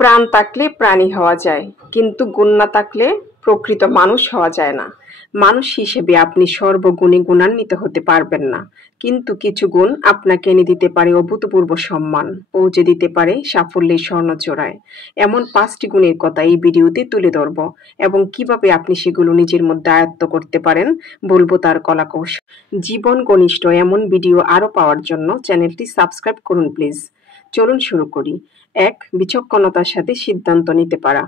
প্রাণ থাকলে প্রাণী হওয়া যায়, কিন্তু গুণ না থাকলে প্রকৃত মানুষ হওয়া যায় না। মানুষ হিসেবে আপনি সর্বগুণে গুণান্বিত হতে পারবেন না, কিন্তু কিছু গুণ আপনাকে এনে দিতে পারে অভূতপূর্ব সম্মান, পৌঁছে দিতে পারে সাফল্যের স্বর্ণচূড়ায়। এমন 5টি গুণের কথা এই ভিডিওতে তুলে ধরব, এবং কিভাবে আপনি সেগুলো নিজের মধ্যে আয়ত্ত করতে পারেন বলবো তার কলাকৌশল। জীবন ঘনিষ্ঠ এমন ভিডিও আরো পাওয়ার জন্য চ্যানেলটি সাবস্ক্রাইব করুন প্লিজ। চলুন শুরু করি। 1. বিচক্ষণতার সাথে সিদ্ধান্ত নিতে পারা।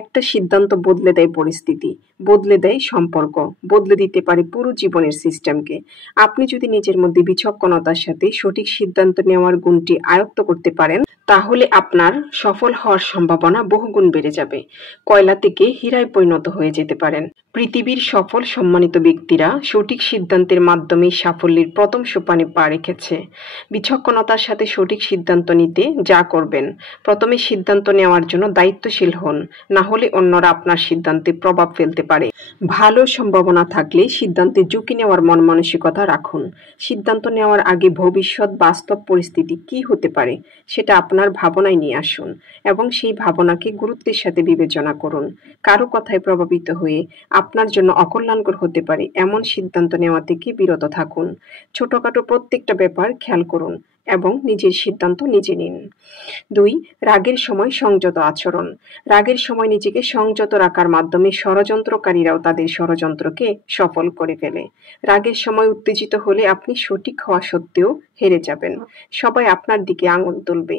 একটা সিদ্ধান্ত বদলে দেয় পরিস্থিতি, বদলে দেয় সম্পর্ক, বদলে দিতে পারে পুরো জীবনের সিস্টেমকে। আপনি যদি নিজের মধ্যে বিচক্ষণতার সাথে সঠিক সিদ্ধান্ত নেওয়ার গুণটি আয়ত্ত করতে পারেন, তাহলে আপনার সফল হওয়ার সম্ভাবনা বহুগুণ বেড়ে যাবে। কয়লা থেকে হীরায় পরিণত হয়ে যেতে পারেন। পৃথিবীর সফল সম্মানিত ব্যক্তিরা সঠিক সিদ্ধান্তের মাধ্যমে সাফল্যের প্রথম সোপানে পা রেখেছে। বিচক্ষণতার সাথে সঠিক সিদ্ধান্ত নিতে যা করবেন, প্রথমে সিদ্ধান্ত নেওয়ার জন্য দায়িত্বশীল হন, না হলে অন্যরা আপনার সিদ্ধান্তে প্রভাব ফেলতে পারে। ভালো সম্ভাবনা থাকলে সিদ্ধান্তে ঝুঁকি নেওয়ার মন মানসিকতা রাখুন। সিদ্ধান্ত নেওয়ার আগে ভবিষ্যৎ বাস্তব পরিস্থিতি কি হতে পারে সেটা আপনার ভাবনায় নিয়ে আসুন, এবং সেই ভাবনাকে গুরুত্বের সাথে বিবেচনা করুন। কারো কথায় প্রভাবিত হয়ে আপনার জন্য অকল্যাণকর হতে পারে এমন সিদ্ধান্ত নেওয়া থেকে বিরত থাকুন। ছোটখাটো প্রত্যেকটা ব্যাপার খেয়াল করুন এবং নিজের সিদ্ধান্ত নিজে নিন। 2. রাগের সময় সংযত আচরণ। রাগের সময় নিজেকে সংযত রাখার মাধ্যমে ষড়যন্ত্রকারীরাও তাদের ষড়যন্ত্রকে সফল করে ফেলে। রাগের সময় উত্তেজিত হলে আপনি সঠিক হওয়া সত্ত্বেও হেরে যাবেন। সবাই আপনার দিকে আঙুল তুলবে,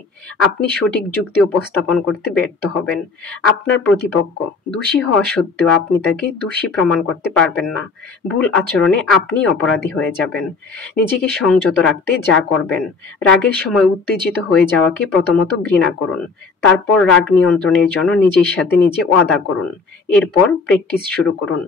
আপনি সঠিক যুক্তি উপস্থাপন করতে ব্যর্থ হবেন। আপনার প্রতিপক্ষ দোষী হওয়া সত্ত্বেও আপনি তাকে দোষী প্রমাণ করতে পারবেন না। ভুল আচরণে আপনি অপরাধী হয়ে যাবেন। নিজেকে সংযত রাখতে যা করবেন, রাগের সময় উত্তেজিত হয়ে যাওয়াকে প্রথমত ঘৃণা করুন। তারপর রাগ নিয়ন্ত্রণের জন্য নিজের সাথে নিজে ওয়াদা করুন। এরপর প্র্যাকটিস শুরু করুন।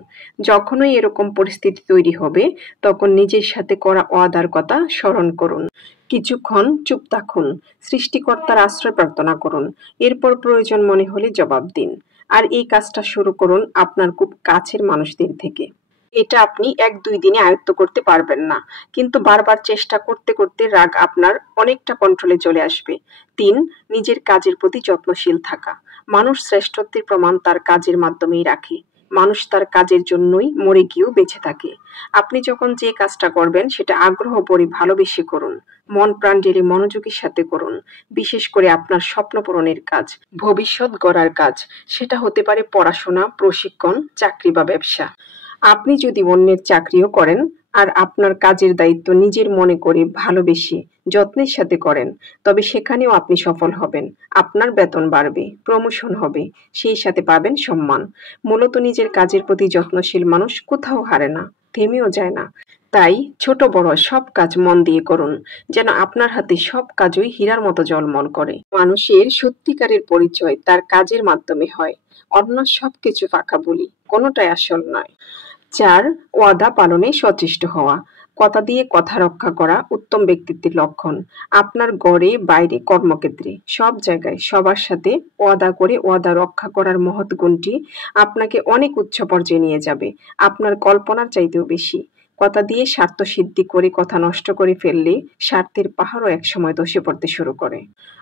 যখনই এরকম পরিস্থিতি তৈরি হবে, তখন নিজের সাথে করা ওয়াদার কথা স্মরণ করুন। কিছুক্ষণ চুপ থাকুন, সৃষ্টিকর্তার আশ্রয় প্রার্থনা করুন। এরপর প্রয়োজন মনে হলে জবাব দিন। আর এই কাজটা শুরু করুন আপনার খুব কাছের মানুষদের থেকে। এটা আপনি 1-2 দিনে আয়ত্ত করতে পারবেন না, কিন্তু বারবার চেষ্টা করতে করতে রাগ আপনার অনেকটা কন্ট্রোলে চলে আসবে। 3. নিজের কাজের প্রতি যত্নশীল থাকা। মানুষ শ্রেষ্ঠত্বের প্রমাণ তার কাজের মাধ্যমেই রাখে। মানুষ তার কাজের জন্যই মরে গিয়েও বেঁচে থাকে। আপনি যখন যে কাজটা করবেন সেটা আগ্রহ ভরে ভালোবেসে করুন। মন প্রাণ ঢেলে মনোযোগের সাথে করুন। বিশেষ করে আপনার স্বপ্ন পূরণের কাজ, ভবিষ্যৎ গড়ার কাজ। সেটা হতে পারে পড়াশোনা, প্রশিক্ষণ, চাকরি বা ব্যবসা। আপনি যদি অন্যের চাকরিও করেন আর আপনার কাজের দায়িত্ব নিজের মনে করে ভালোবেসে যত্নের সাথে করেন, তবে সেখানেও আপনি সফল হবেন। আপনার বেতন বাড়বে, প্রমোশন হবে, সেই সাথে পাবেন সম্মান। মূলত নিজের কাজের প্রতি যত্নশীল মানুষ কোথাও হারে না, থেমেও যায় না। তাই ছোট বড় সব কাজ মন দিয়ে করুন, যেন আপনার হাতে সব কাজই হীরার মতো ঝলমল করে। মানুষের সত্যিকারের পরিচয় তার কাজের মাধ্যমে হয়। অন্য সবকিছু ফাঁকা বলি, কোনোটাই আসল নয়। 4. ওয়াদা পালনে সচেষ্ট হওয়া। কথা দিয়ে কথা রক্ষা করা উত্তম ব্যক্তিত্বের লক্ষণ। আপনার ঘরে, বাইরে, কর্মক্ষেত্রে, সব জায়গায় সবার সাথে ওয়াদা করে ওয়াদা রক্ষা করার মহৎ গুণটি আপনাকে অনেক উচ্চ পর্যায়ে নিয়ে যাবে, আপনার কল্পনার চাইতেও বেশি। কথা দিয়ে স্বার্থ সিদ্ধি করে কথা নষ্ট করে ফেললে স্বার্থের পাহাড়ও একসময় ধসে পড়তে শুরু করে।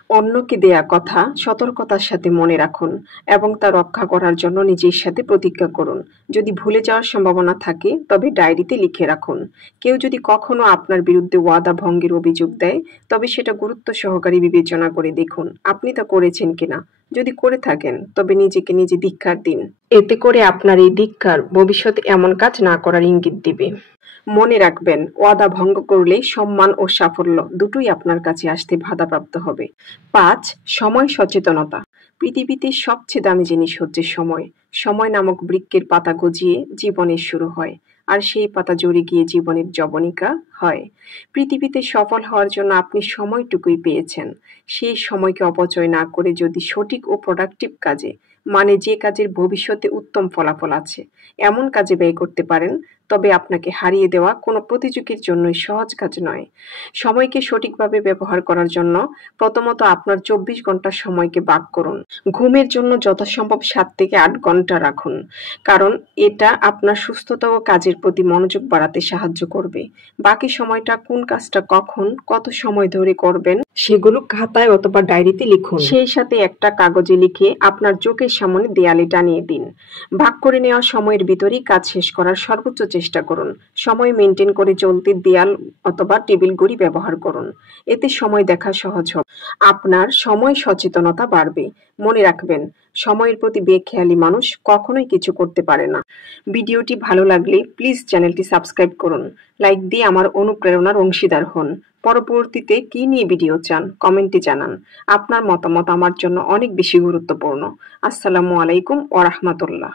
অন্যকে দেয়া কথা সতর্কতার সাথে মনে রাখুন এবং তা রক্ষা করার জন্য নিজের সাথে প্রতিজ্ঞা করুন। যদি ভুলে যাওয়ার সম্ভাবনা থাকে তবে ডায়েরিতে লিখে রাখুন। কেউ যদি কখনো আপনার বিরুদ্ধে ওয়াদা ভঙ্গের অভিযোগ দেয়, তবে সেটা গুরুত্ব সহকারে বিবেচনা করে দেখুন আপনি তা করেছেন কিনা। যদি করে থাকেন তবে নিজেকে নিজে ধিক্কার দিন। এতে করে আপনার এই ধিক্কার ভবিষ্যতে এমন কাজ না করার ইঙ্গিত দিবে। মনে রাখবেন, ওয়াদা ভঙ্গ করলে সম্মান ও সাফল্য দুটোই আপনার কাছে আসতে বাধাপ্রাপ্ত হবে। 5. সময় সচেতনতা। পৃথিবীতে সবচেয়ে দামি জিনিস হচ্ছে সময়। সময় নামক বৃক্ষের পাতা গজিয়ে জীবনের শুরু হয়, আর সেই পাতা জড়ে গিয়ে জীবনের যবনিকা হয়। পৃথিবীতে সফল হওয়ার জন্য আপনি সময়টুকুই পেয়েছেন। সেই সময়কে অপচয় না করে যদি সঠিক ও প্রোডাক্টিভ কাজে, মানে যে কাজের ভবিষ্যতে উত্তম ফলাফল আছে, এমন কাজে ব্যয় করতে পারেন, তবে আপনাকে হারিয়ে দেওয়া কোনো প্রতিযোগীর জন্যই সহজ কাজ নয়। সময়কে সঠিকভাবে ব্যবহার করার জন্য প্রথমত আপনার 24 ঘন্টার সময়কে ভাগ করুন। ঘুমের জন্য যথাসম্ভব 7 থেকে 8 ঘন্টা রাখুন, কারণ এটা আপনার সুস্থতা ও কাজের প্রতি মনোযোগ বাড়াতে সাহায্য করবে। বাকি সময়টা কোন কাজটা কখন, কত সময় ধরে করবেন সেগুলো খাতায় অথবা ডায়েরিতে লিখুন। সেই সাথে একটা কাগজে লিখে আপনার চোখের সামনে দেয়ালে টানিয়ে দিন। ভাগ করে নেওয়া সময়ের ভিতরেই কাজ শেষ করার সর্বোচ্চ চেষ্টা করুন। সময় মেনটেন করে চলতে দেয়াল অথবা টেবিল ঘড়ি ব্যবহার করুন। এতে সময় দেখা সহজ হবে। আপনার সময় সচেতনতা বাড়বে। মনে রাখবেন, সময়ের প্রতি বেখেয়ালি মানুষ কখনোই কিছু করতে পারে না। ভিডিওটি ভালো লাগলে প্লিজ চ্যানেলটি সাবস্ক্রাইব করুন। লাইক দিয়ে আমার অনুপ্রেরণার অংশীদার হন। পরবর্তীতে কি নিয়ে ভিডিও চান কমেন্টে জানান। আপনার মতামত আমার জন্য অনেক বেশি গুরুত্বপূর্ণ। আসসালামু আলাইকুম ওয়া রাহমাতুল্লাহ।